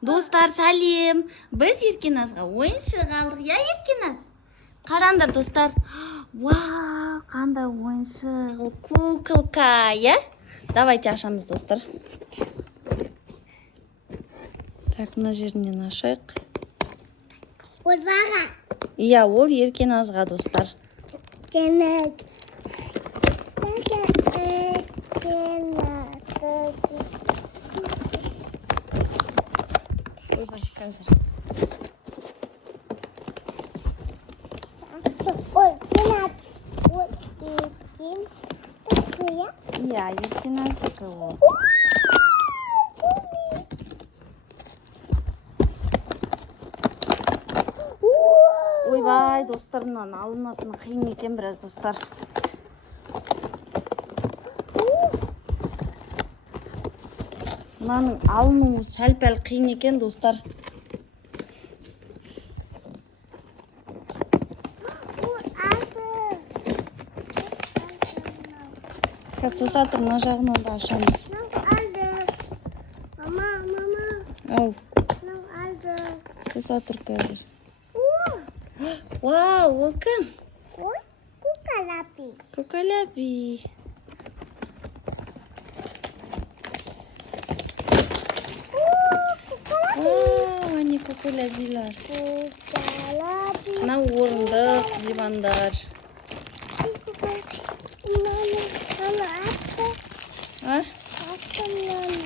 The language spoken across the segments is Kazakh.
Достар, сәлем. Біз Еркеназға ойыншық алдық, я Еркеназ? Қараңдар, достар. Вау, қандай ойыншық. Ол куколка, я? Давайте ашамыз, достар. Так, мына жерінен ашайық. Ол баға. Иә, ол Еркеназға, достар. Кенет. Ойбай, қазір. Ой, кенет. Ой, Еркен. Такая. Иә, Еркеназдікі ол. Ойбай, достарымнан алынатын қиын екен біраз, достар. Мынаның алыну сәл-пәл қиын екен, достар. Қазір тосатыр, мына жағынан да ашамыз. Мама. Ау, Алды. тосатыр қазір. Вау, ол кім? Ой, кукалапи. Кукаляпи. Вау, әне кукаляпилар. Кукалапи. Мына орындық, дивандар. Мама, атты. А? Атты мама.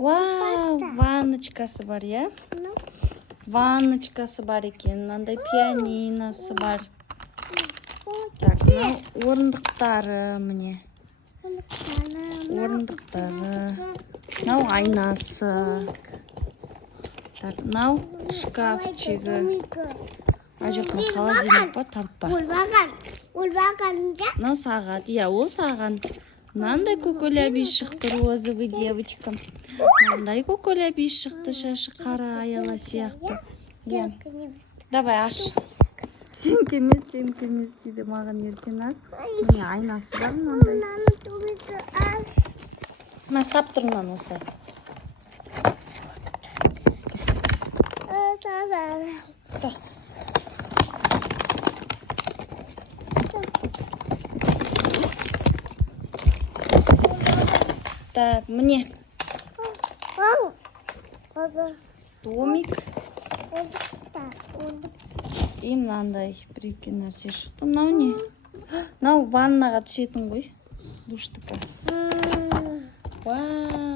Вау, ванночкасы бар, я? Ванночкасы бар екен, мынандай пианиносы бар. Так, мынау орындықтары, міне. Орындықтары. Мынау айнасы. Так, мынау шкафчигі. Ай жақтан холодильник па, тартпа. Ол баған. Мынау сағат, иә, ол саған. Мынандай куколяби шықты, розовый девочка. Мынандай куколяби шықты, шашы қара аяла сияқты. Иә. Давай, аш. Сен кемес дейді маған Еркеназ. Міне айнасы бар мынандай. Мына ұстап тұр мынаны осылай. Ұста. Так, міне. Домик. И мынандай бір-екі нәрсе шықты. Мынау не? Мынау ваннаға түсетін ғой. Душтікі. Вау.